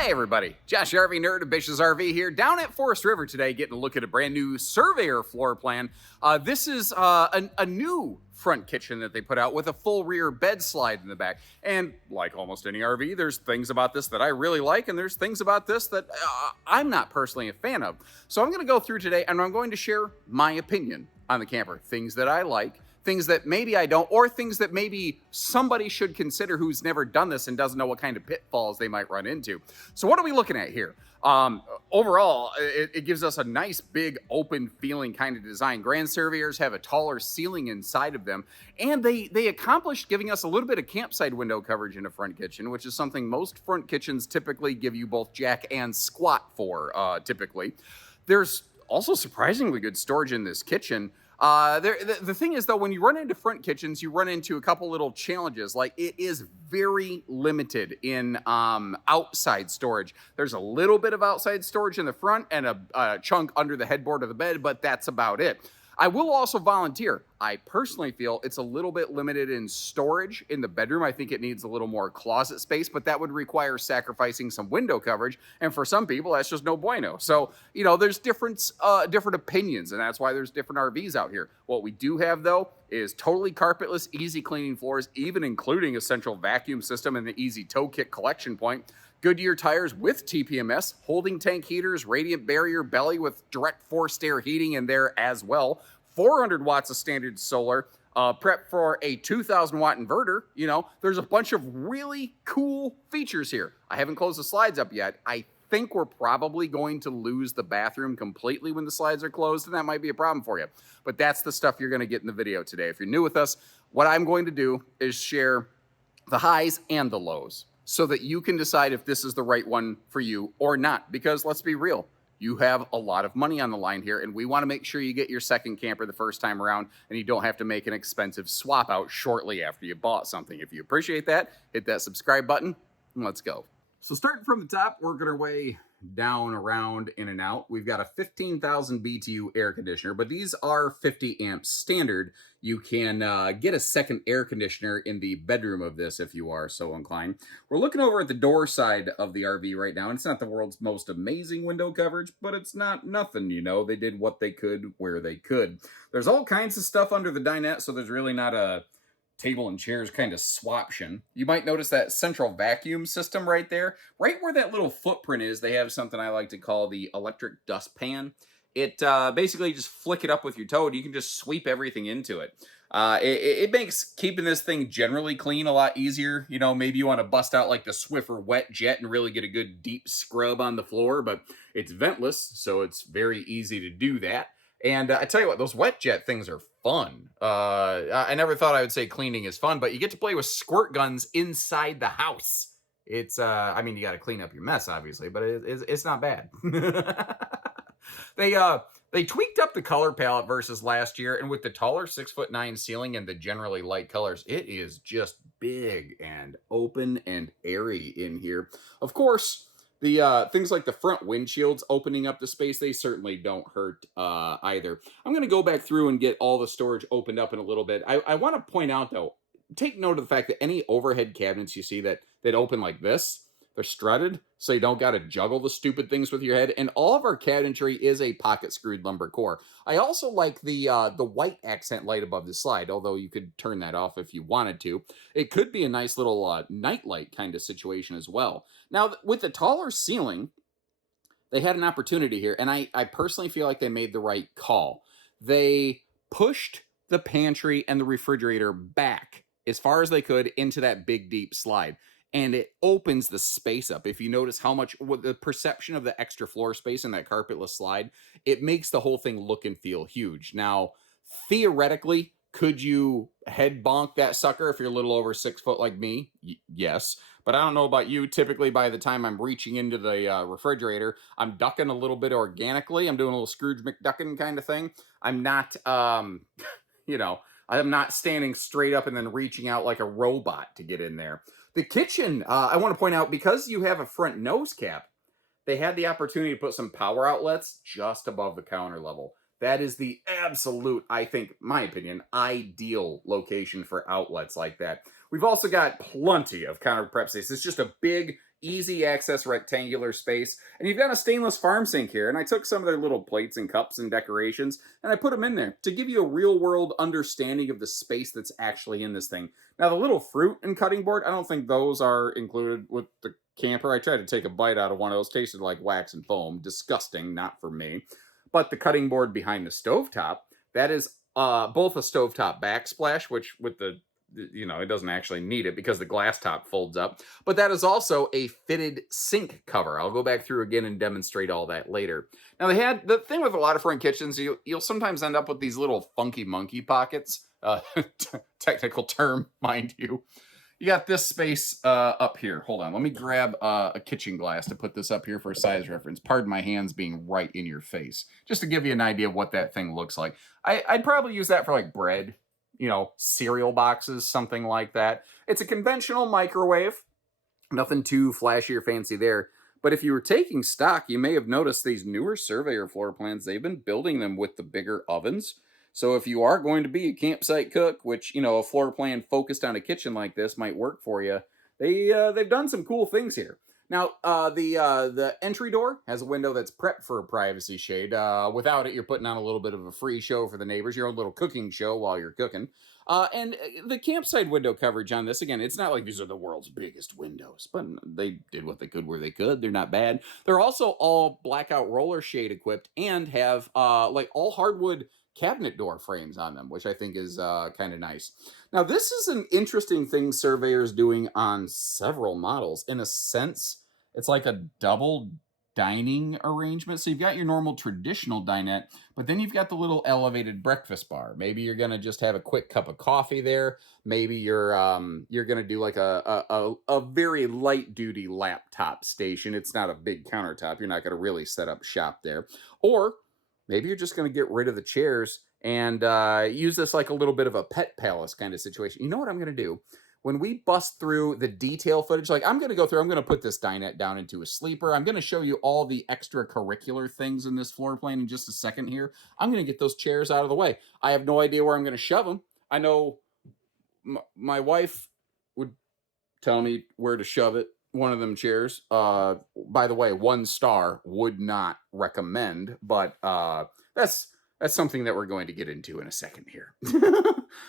Hey everybody, Josh RV Nerd of Bish's RV here, down at Forest River today, getting a look at a brand new Surveyor floor plan. This is a new front kitchen that they put out with a full rear bed slide in the back. And like almost any RV, there's things about this that I really like, and there's things about this that I'm not personally a fan of. So I'm going to go through today, and I'm going to share my opinion on the camper, things that I like, things that maybe I don't, or things that maybe somebody should consider who's never done this and doesn't know what kind of pitfalls they might run into. So what are we looking at here? Overall, it gives us a nice, big, open feeling kind of design. Grand Surveyors have a taller ceiling inside of them, and they accomplished giving us a little bit of campsite window coverage in a front kitchen, which is something most front kitchens typically give you both jack and squat for, typically. There's also surprisingly good storage in this kitchen. The thing is, though, when you run into front kitchens, you run into a couple little challenges. Like, it is very limited in outside storage. There's a little bit of outside storage in the front and a chunk under the headboard of the bed, but that's about it. I will also volunteer. I personally feel it's a little bit limited in storage in the bedroom. I think it needs a little more closet space, but that would require sacrificing some window coverage. And for some people, that's just no bueno. So, you know, there's different opinions, and that's why there's different RVs out here. What we do have, though, is totally carpetless, easy cleaning floors, even including a central vacuum system and the easy tow kit collection point. Goodyear tires with TPMS, holding tank heaters, radiant barrier belly with direct forced air heating in there as well. 400 watts of standard solar, prep for a 2,000 watt inverter. You know, there's a bunch of really cool features here. I haven't closed the slides up yet. I think we're probably going to lose the bathroom completely when the slides are closed, and that might be a problem for you. But that's the stuff you're going to get in the video today. If you're new with us, what I'm going to do is share the highs and the lows, so that you can decide if this is the right one for you or not. Because let's be real, you have a lot of money on the line here, and we want to make sure you get your second camper the first time around, and you don't have to make an expensive swap out shortly after you bought something. If you appreciate that, hit that subscribe button, and let's go. So starting from the top, we're going to way down, around, in and out. We've got a 15,000 BTU air conditioner, but these are 50 amps standard. You can get a second air conditioner in the bedroom of this if you are so inclined. We're looking over at the door side of the RV right now, and it's not the world's most amazing window coverage, but it's not nothing, you know. They did what they could where they could. There's all kinds of stuff under the dinette, so there's really not a table and chairs kind of swaption. You might notice that central vacuum system right there. Right where that little footprint is, they have something I like to call the electric dustpan. It basically just flick it up with your toe, and you can just sweep everything into it. It makes keeping this thing generally clean a lot easier. You know, maybe you want to bust out like the Swiffer wet jet and really get a good deep scrub on the floor, but it's ventless, so it's very easy to do that. And I tell you what, those wet jet things are fun. I never thought I would say cleaning is fun, but you get to play with squirt guns inside the house. It's, I mean, you got to clean up your mess, obviously, but it's not bad. They tweaked up the color palette versus last year, and with the taller 6'9" ceiling and the generally light colors, it is just big and open and airy in here. Of course, the things like the front windshields opening up the space, they certainly don't hurt either. I'm going to go back through and get all the storage opened up in a little bit. I want to point out, though, take note of the fact that any overhead cabinets you see that open like this, they're strutted, so you don't got to juggle the stupid things with your head. And all of our cabinetry is a pocket screwed lumber core. I also like the white accent light above the slide, although you could turn that off if you wanted to. It could be a nice little night light kind of situation as well. Now, with the taller ceiling, they had an opportunity here, and I personally feel like they made the right call. They pushed the pantry and the refrigerator back as far as they could into that big, deep slide. And it opens the space up. If you notice how much, with the perception of the extra floor space in that carpetless slide, it makes the whole thing look and feel huge. Now, theoretically, could you head bonk that sucker if you're a little over 6 foot like me? Yes. But I don't know about you. Typically, by the time I'm reaching into the refrigerator, I'm ducking a little bit organically. I'm doing a little Scrooge McDuckin kind of thing. I'm not, you know, I'm not standing straight up and then reaching out like a robot to get in there. The kitchen, I want to point out, because you have a front nose cap, they had the opportunity to put some power outlets just above the counter level. That is the absolute, I think, my opinion, ideal location for outlets like that. We've also got plenty of counter prep space. It's just a big, easy access rectangular space. And you've got a stainless farm sink here. And I took some of their little plates and cups and decorations and I put them in there to give you a real world understanding of the space that's actually in this thing. Now, the little fruit and cutting board, I don't think those are included with the camper. I tried to take a bite out of one of those. Tasted like wax and foam. Disgusting, not for me. But the cutting board behind the stovetop, that is both a stovetop backsplash, which with the it doesn't actually need it because the glass top folds up, but that is also a fitted sink cover. I'll go back through again and demonstrate all that later. Now, they had the thing with a lot of front kitchens, you'll sometimes end up with these little funky monkey pockets, technical term, mind you. You got this space up here. Hold on, let me grab a kitchen glass to put this up here for a size reference. Pardon my hands being right in your face, just to give you an idea of what that thing looks like. I'd probably use that for like bread, cereal boxes, something like that. It's a conventional microwave. Nothing too flashy or fancy there. But if you were taking stock, you may have noticed these newer Surveyor floor plans, they've been building them with the bigger ovens. So if you are going to be a campsite cook, which, a floor plan focused on a kitchen like this might work for you, they've done some cool things here. Now, the entry door has a window that's prepped for a privacy shade. Without it, you're putting on a little bit of a free show for the neighbors, your own little cooking show while you're cooking. And the campsite window coverage on this, again, it's not like these are the world's biggest windows, but they did what they could where they could. They're not bad. They're also all blackout roller shade equipped and have like all hardwood cabinet door frames on them, which I think is kind of nice. Now, this is an interesting thing Surveyor's doing on several models. In a sense, it's like a double dining arrangement. So you've got your normal traditional dinette, but then you've got the little elevated breakfast bar. Maybe you're going to just have a quick cup of coffee there. Maybe you're going to do like a very light duty laptop station. It's not a big countertop. You're not going to really set up shop there. Or maybe you're just going to get rid of the chairs and use this like a little bit of a pet palace kind of situation. You know what I'm going to do? When we bust through the detail footage, like I'm going to put this dinette down into a sleeper. I'm going to show you all the extracurricular things in this floor plan in just a second here. I'm going to get those chairs out of the way. I have no idea where I'm going to shove them. I know my wife would tell me where to shove it. One of them chairs. By the way, 1 star, would not recommend, but that's something that we're going to get into in a second here.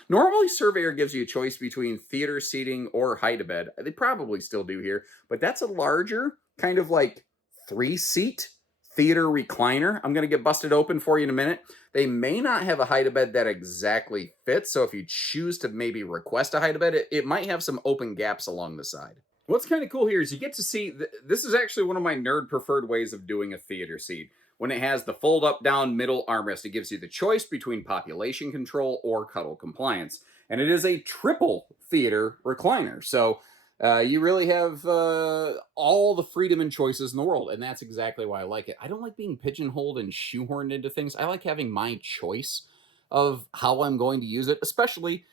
Normally, Surveyor gives you a choice between theater seating or hide-a-bed. They probably still do here, but that's a larger, kind of like 3-seat theater recliner. I'm going to get busted open for you in a minute. They may not have a hide-a-bed that exactly fits, so if you choose to maybe request a hide-a-bed, it might have some open gaps along the side. What's kind of cool here is you get to see, this is actually one of my nerd preferred ways of doing a theater seat. When it has the fold up down middle armrest, it gives you the choice between population control or cuddle compliance. And it is a triple theater recliner. So you really have all the freedom and choices in the world. And that's exactly why I like it. I don't like being pigeonholed and shoehorned into things. I like having my choice of how I'm going to use it, especially,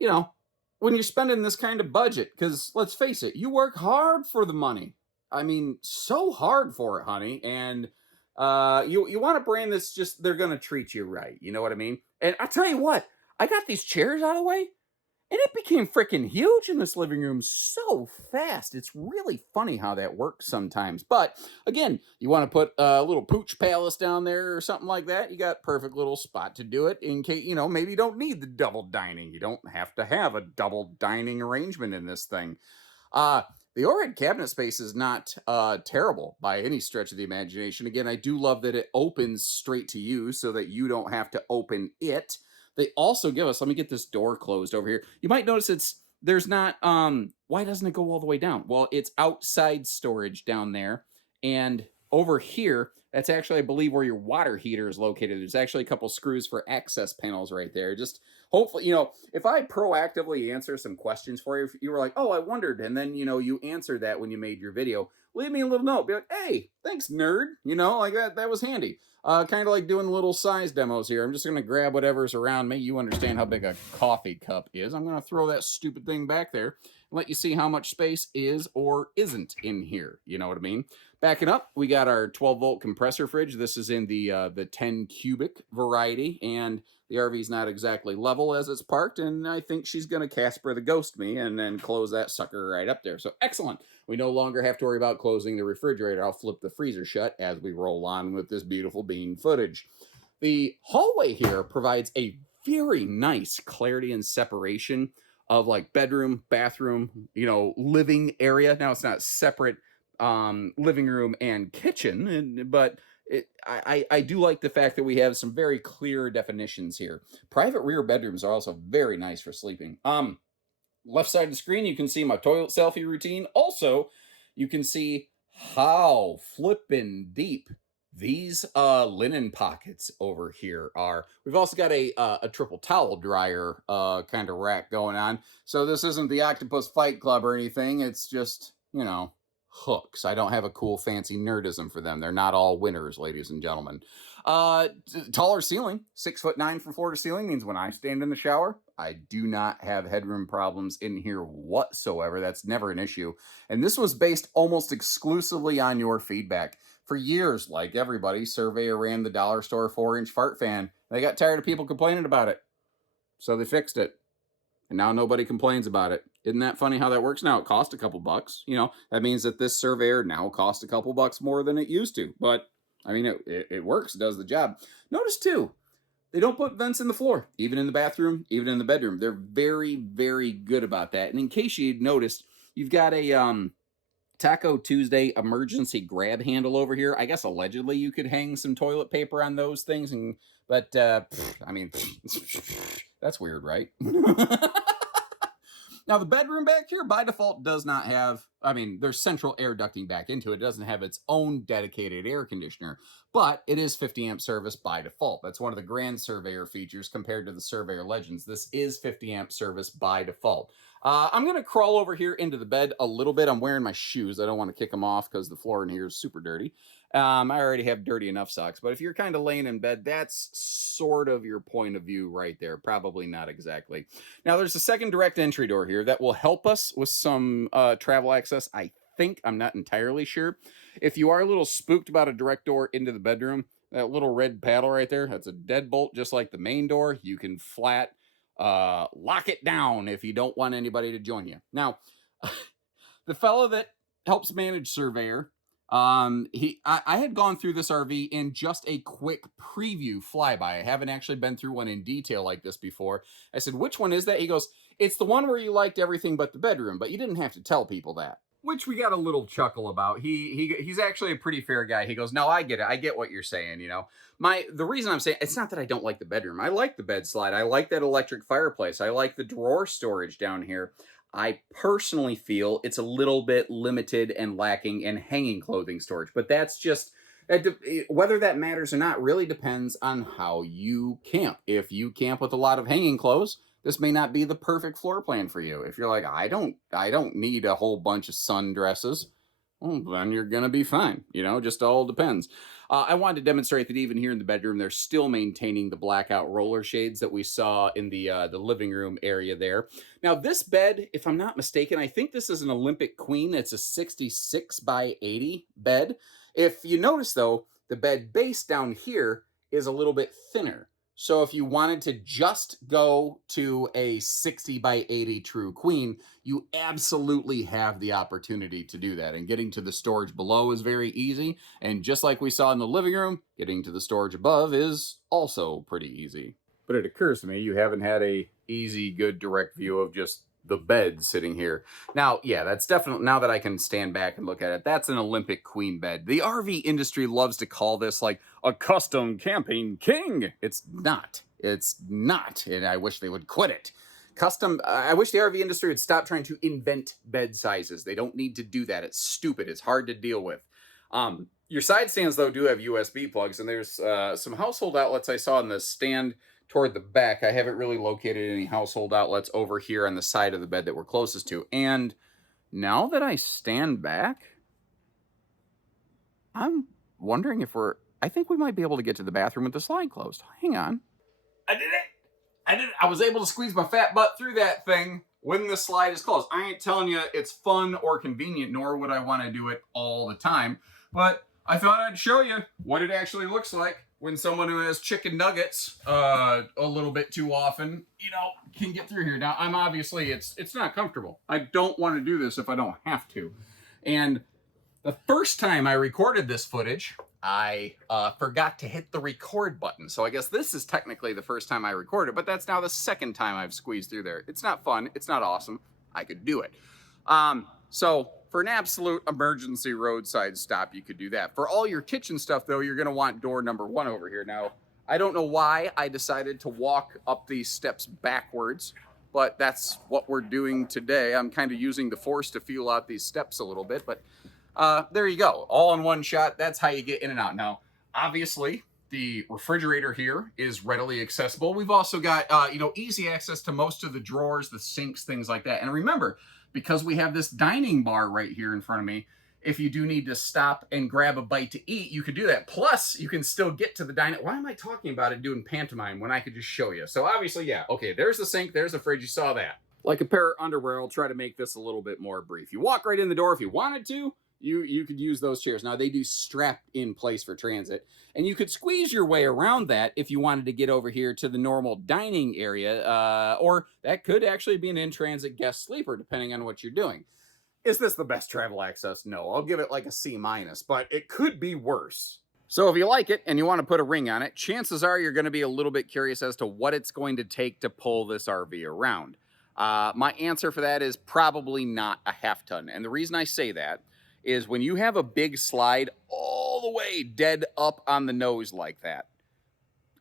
when you're spending this kind of budget. Because let's face it, you work hard for the money. I mean, so hard for it, honey. And you want a brand that's just, they're going to treat you right. You know what I mean? And I tell you what, I got these chairs out of the way and it became freaking huge in this living room so fast. It's really funny how that works sometimes. But again, you want to put a little pooch palace down there or something like that. You got perfect little spot to do it in case, maybe you don't need the double dining. You don't have to have a double dining arrangement in this thing. The overhead cabinet space is not terrible by any stretch of the imagination. Again, I do love that it opens straight to you so that you don't have to open it. They also give us, let me get this door closed over here. You might notice there's not, why doesn't it go all the way down? Well, it's outside storage down there. And over here, that's actually, I believe, where your water heater is located. There's actually a couple screws for access panels right there. Just hopefully, if I proactively answer some questions for you, if you were like, oh, I wondered, and then, you answered that when you made your video, leave me a little note. Be like, hey, thanks, nerd. You know, like that was handy. Kind of like doing little size demos here. I'm just going to grab whatever's around me. You understand how big a coffee cup is. I'm going to throw that stupid thing back there and let you see how much space is or isn't in here. You know what I mean? Backing up, we got our 12-volt compressor fridge. This is in the 10 cubic variety, and the RV's not exactly level as it's parked, and I think she's going to Casper the Ghost me and then close that sucker right up there. So excellent. We no longer have to worry about closing the refrigerator. I'll flip the freezer shut as we roll on with this beautiful bean footage. The hallway here provides a very nice clarity and separation of like bedroom, bathroom, you know, living area. Now it's not separate living room and kitchen, but I do like the fact that we have some very clear definitions here. Private rear bedrooms are also very nice for sleeping. Left side of the screen, you can see my toilet selfie routine. Also, you can see how flippin' deep these linen pockets over here are. We've also got a triple towel dryer kind of rack going on. So this isn't the Octopus Fight Club or anything. It's just, you know, hooks. I don't have a cool fancy nerdism for them. They're not all winners, ladies and gentlemen. Taller ceiling, 6'9" from floor to ceiling, means when I stand in the shower, I do not have headroom problems in here whatsoever. That's never an issue. And this was based almost exclusively on your feedback. For years, like everybody, Surveyor ran the dollar store 4-inch fart fan. They got tired of people complaining about it. So they fixed it. And now nobody complains about it. Isn't that funny how that works? Now it cost a couple bucks. You know, that means that this Surveyor now costs a couple bucks more than it used to. But, I mean, it works, does the job. Notice, too, they don't put vents in the floor, even in the bathroom, even in the bedroom. They're very, very good about that. And in case you noticed, you've got a Taco Tuesday emergency grab handle over here. I guess allegedly you could hang some toilet paper on those things. But I mean, that's weird, right? Now, the bedroom back here, by default, does not have, I mean, there's central air ducting back into it. It doesn't have its own dedicated air conditioner, but it is 50 amp service by default. That's one of the grand Surveyor features compared to the Surveyor Legends. This is 50 amp service by default. I'm going to crawl over here into the bed a little bit. I'm wearing my shoes. I don't want to kick them off because the floor in here is super dirty. I already have dirty enough socks, but if you're kind of laying in bed, that's sort of your point of view right there. Probably not exactly. Now, there's a second direct entry door here that will help us with some travel access. I think, I'm not entirely sure. If you are a little spooked about a direct door into the bedroom, that little red paddle right there, that's a deadbolt just like the main door. You can flat lock it down if you don't want anybody to join you. Now, the fellow that helps manage Surveyor, I had gone through this RV in just a quick preview flyby. I haven't actually been through one in detail like this before. I said, which one is that? He goes, it's the one where you liked everything but the bedroom, but you didn't have to tell people that. Which we got a little chuckle about. He's actually a pretty fair guy. He goes, no, I get it. I get what you're saying, you know. The reason I'm saying, it's not that I don't like the bedroom. I like the bed slide. I like that electric fireplace. I like the drawer storage down here. I personally feel it's a little bit limited and lacking in hanging clothing storage. But that's just, whether that matters or not really depends on how you camp. If you camp with a lot of hanging clothes, this may not be the perfect floor plan for you. If you're like, I don't need a whole bunch of sundresses, well, then you're going to be fine. You know, just all depends. I wanted to demonstrate that even here in the bedroom, they're still maintaining the blackout roller shades that we saw in the living room area there. Now, this bed, if I'm not mistaken, I think this is an Olympic Queen. It's a 66 by 80 bed. If you notice, though, the bed base down here is a little bit thinner. So if you wanted to just go to a 60 by 80 true queen, you absolutely have the opportunity to do that. And getting to the storage below is very easy. And just like we saw in the living room, getting to the storage above is also pretty easy. But it occurs to me you haven't had a easy, good, direct view of just the bed sitting here. Now, yeah, that's definitely, now that I can stand back and look at it, that's an Olympic Queen bed. The RV industry loves to call this like a custom camping king. It's not. It's not. And I wish they would quit it. I wish the RV industry would stop trying to invent bed sizes. They don't need to do that. It's stupid. It's hard to deal with. Your side stands, though, do have USB plugs, and there's some household outlets I saw in the stand toward the back. I haven't really located any household outlets over here on the side of the bed that we're closest to. And now that I stand back, I'm wondering if I think we might be able to get to the bathroom with the slide closed. Hang on. I did it. I was able to squeeze my fat butt through that thing when the slide is closed. I ain't telling you it's fun or convenient, nor would I want to do it all the time. But I thought I'd show you what it actually looks like when someone who has chicken nuggets a little bit too often, can get through here. Now, I'm obviously, it's not comfortable. I don't want to do this if I don't have to. And the first time I recorded this footage, I forgot to hit the record button. So I guess this is technically the first time I recorded, but that's now the second time I've squeezed through there. It's not fun. It's not awesome. I could do it. So for an absolute emergency roadside stop, you could do that. For all your kitchen stuff, though, you're going to want door number 1 over here. Now, I don't know why I decided to walk up these steps backwards, but that's what we're doing today. I'm kind of using the force to feel out these steps a little bit, but there you go. All in one shot. That's how you get in and out. Now, obviously, the refrigerator here is readily accessible. We've also got, easy access to most of the drawers, the sinks, things like that. And remember, because we have this dining bar right here in front of me, if you do need to stop and grab a bite to eat, you could do that. Plus, you can still get to the dining. Why am I talking about it doing pantomime when I could just show you? So obviously, yeah, okay, there's the sink, there's the fridge, you saw that. Like a pair of underwear, I'll try to make this a little bit more brief. You walk right in the door if you wanted to. You could use those chairs. Now, they do strap in place for transit, and you could squeeze your way around that if you wanted to get over here to the normal dining area, or that could actually be an in-transit guest sleeper, depending on what you're doing. Is this the best travel access? No, I'll give it like a C-, but it could be worse. So if you like it and you want to put a ring on it, chances are you're going to be a little bit curious as to what it's going to take to pull this RV around. My answer for that is probably not a half ton. And the reason I say that is when you have a big slide all the way dead up on the nose like that,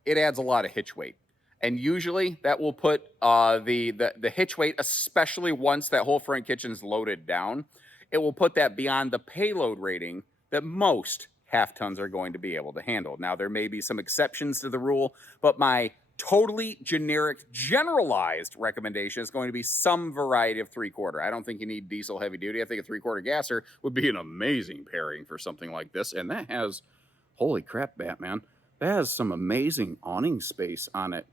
it adds a lot of hitch weight. And usually that will put the hitch weight, especially once that whole front kitchen is loaded down, it will put that beyond the payload rating that most half tons are going to be able to handle. Now, there may be some exceptions to the rule, but my totally generic, generalized recommendation is going to be some variety of 3/4. I don't think you need diesel heavy duty. I think a 3/4 gasser would be an amazing pairing for something like this. And that has, holy crap, Batman, that has some amazing awning space on it.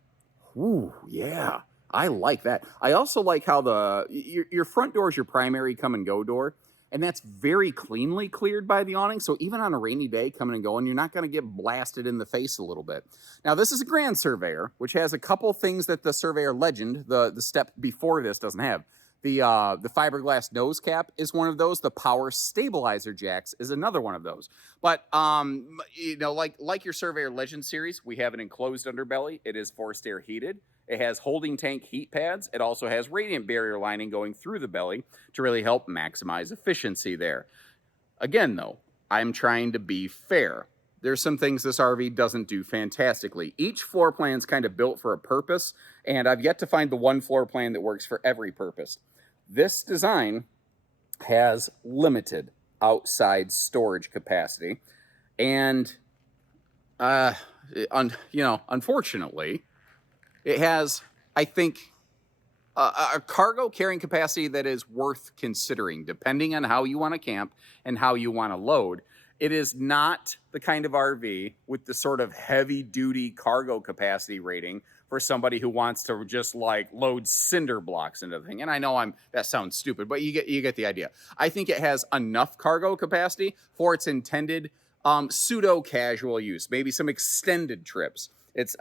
Ooh, yeah, I like that. I also like how your front door is your primary come and go door. And that's very cleanly cleared by the awning. So even on a rainy day coming and going, you're not going to get blasted in the face a little bit. Now, this is a Grand Surveyor, which has a couple things that the Surveyor Legend, the step before this, doesn't have. The fiberglass nose cap is one of those. The power stabilizer jacks is another one of those. But, like your Surveyor Legend series, we have an enclosed underbelly. It is forced air heated. It has holding tank heat pads. It also has radiant barrier lining going through the belly to really help maximize efficiency there. Again, though, I'm trying to be fair. There's some things this RV doesn't do fantastically. Each floor plan is kind of built for a purpose, and I've yet to find the one floor plan that works for every purpose. This design has limited outside storage capacity, and unfortunately, it has, I think, a cargo carrying capacity that is worth considering, depending on how you want to camp and how you want to load. It is not the kind of RV with the sort of heavy-duty cargo capacity rating for somebody who wants to just like load cinder blocks into the thing. And I know that sounds stupid, but you get the idea. I think it has enough cargo capacity for its intended pseudo-casual use, maybe some extended trips.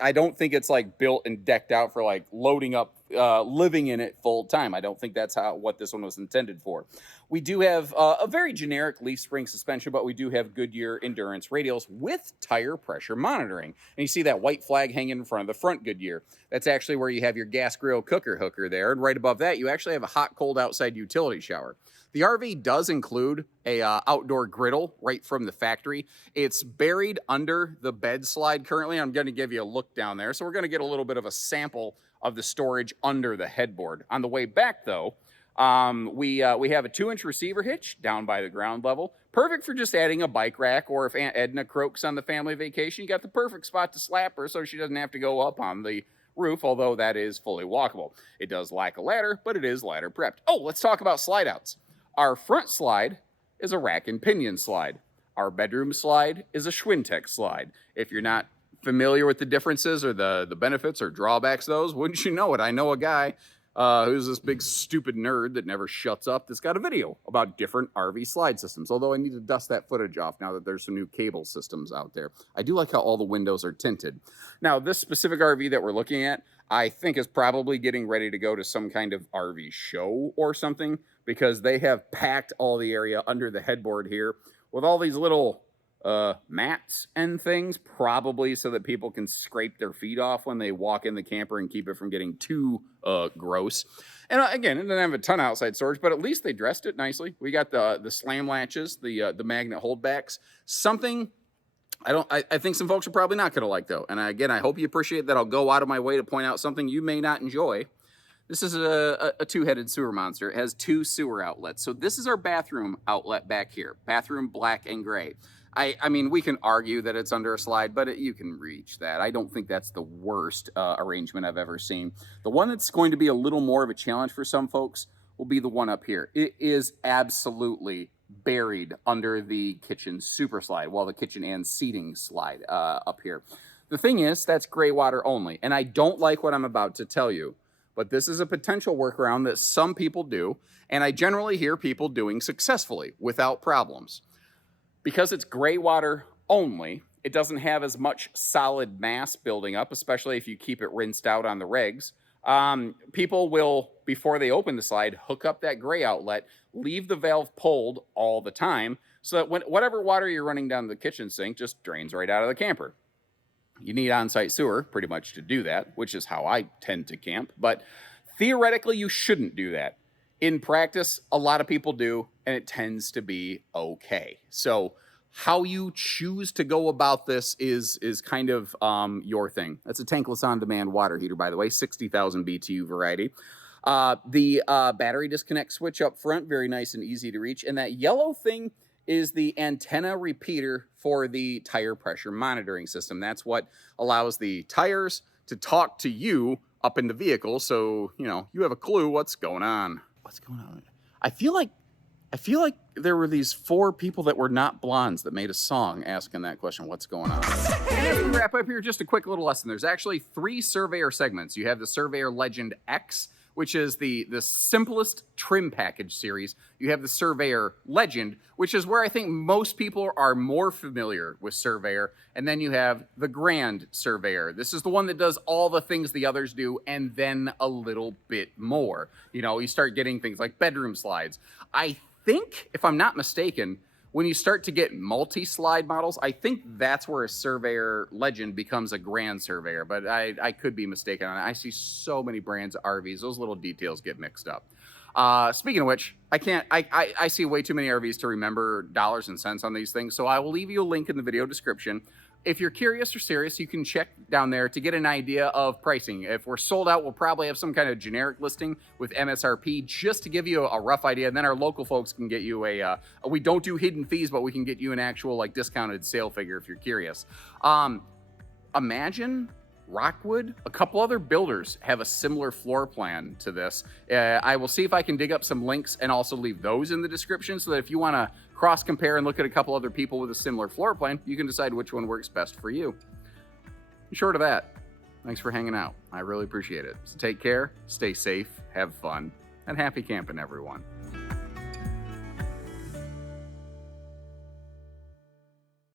I don't think it's like built and decked out for like loading up, living in it full time. I don't think that's what this one was intended for. We do have a very generic leaf spring suspension, but we do have Goodyear Endurance radials with tire pressure monitoring. And you see that white flag hanging in front of the front Goodyear. That's actually where you have your gas grill cooker hooker there. And right above that, you actually have a hot, cold outside utility shower. The RV does include a outdoor griddle right from the factory. It's buried under the bed slide currently. I'm going to give you a look down there. So we're going to get a little bit of a sample of the storage under the headboard. On the way back, though, we have a 2-inch receiver hitch down by the ground level. Perfect for just adding a bike rack, or if Aunt Edna croaks on the family vacation, you got the perfect spot to slap her so she doesn't have to go up on the roof, although that is fully walkable. It does lack a ladder, but it is ladder prepped. Oh, let's talk about slide outs. Our front slide is a rack and pinion slide. Our bedroom slide is a Schwintek slide. If you're not familiar with the differences or the benefits or drawbacks of those, wouldn't you know it? I know a guy who's this big stupid nerd that never shuts up that's got a video about different RV slide systems, although I need to dust that footage off now that there's some new cable systems out there. I do like how all the windows are tinted. Now, this specific RV that we're looking at, I think is probably getting ready to go to some kind of RV show or something, because they have packed all the area under the headboard here with all these little mats and things, probably so that people can scrape their feet off when they walk in the camper and keep it from getting too gross. And again, it doesn't have a ton of outside storage, but at least they dressed it nicely. We got the slam latches, the magnet holdbacks, something I think some folks are probably not going to like, though. And again, I hope you appreciate that I'll go out of my way to point out something you may not enjoy. This is a two-headed sewer monster. It has 2 sewer outlets. So this is our bathroom outlet back here. Bathroom black and gray. I mean, we can argue that it's under a slide, but you can reach that. I don't think that's the worst arrangement I've ever seen. The one that's going to be a little more of a challenge for some folks will be the one up here. It is absolutely buried under the kitchen super slide, well, the kitchen and seating slide up here. The thing is, that's gray water only, and I don't like what I'm about to tell you, but this is a potential workaround that some people do, and I generally hear people doing successfully without problems. Because it's gray water only, it doesn't have as much solid mass building up, especially if you keep it rinsed out on the regs. People will, before they open the slide, hook up that gray outlet, leave the valve pulled all the time, so that whatever water you're running down the kitchen sink just drains right out of the camper. You need on-site sewer pretty much to do that, which is how I tend to camp, but theoretically you shouldn't do that. In practice, a lot of people do, and it tends to be okay. So how you choose to go about this is kind of your thing. That's a tankless on-demand water heater, by the way, 60,000 BTU variety. The battery disconnect switch up front, very nice and easy to reach. And that yellow thing is the antenna repeater for the tire pressure monitoring system. That's what allows the tires to talk to you up in the vehicle, so you have a clue what's going on. What's going on? I feel like there were these 4 people that were not blondes that made a song asking that question, what's going on? And as we wrap up here, just a quick little lesson. There's actually 3 Surveyor segments. You have the Surveyor Legend X, which is the simplest trim package series. You have the Surveyor Legend, which is where I think most people are more familiar with Surveyor. And then you have the Grand Surveyor. This is the one that does all the things the others do and then a little bit more. You start getting things like bedroom slides. I think, if I'm not mistaken, when you start to get multi-slide models, I think that's where a Surveyor Legend becomes a Grand Surveyor, but I could be mistaken on it. I see so many brands of RVs, those little details get mixed up. Speaking of which, I see way too many RVs to remember dollars and cents on these things, so I will leave you a link in the video description. If you're curious or serious, you can check down there to get an idea of pricing. If we're sold out, we'll probably have some kind of generic listing with MSRP just to give you a rough idea. And then our local folks can get you we don't do hidden fees, but we can get you an actual discounted sale figure if you're curious. Imagine Rockwood, a couple other builders have a similar floor plan to this. I will see if I can dig up some links and also leave those in the description so that if you want to cross compare and look at a couple other people with a similar floor plan, you can decide which one works best for you. Short of that, thanks for hanging out. I really appreciate it. So take care, stay safe, have fun, and happy camping, everyone.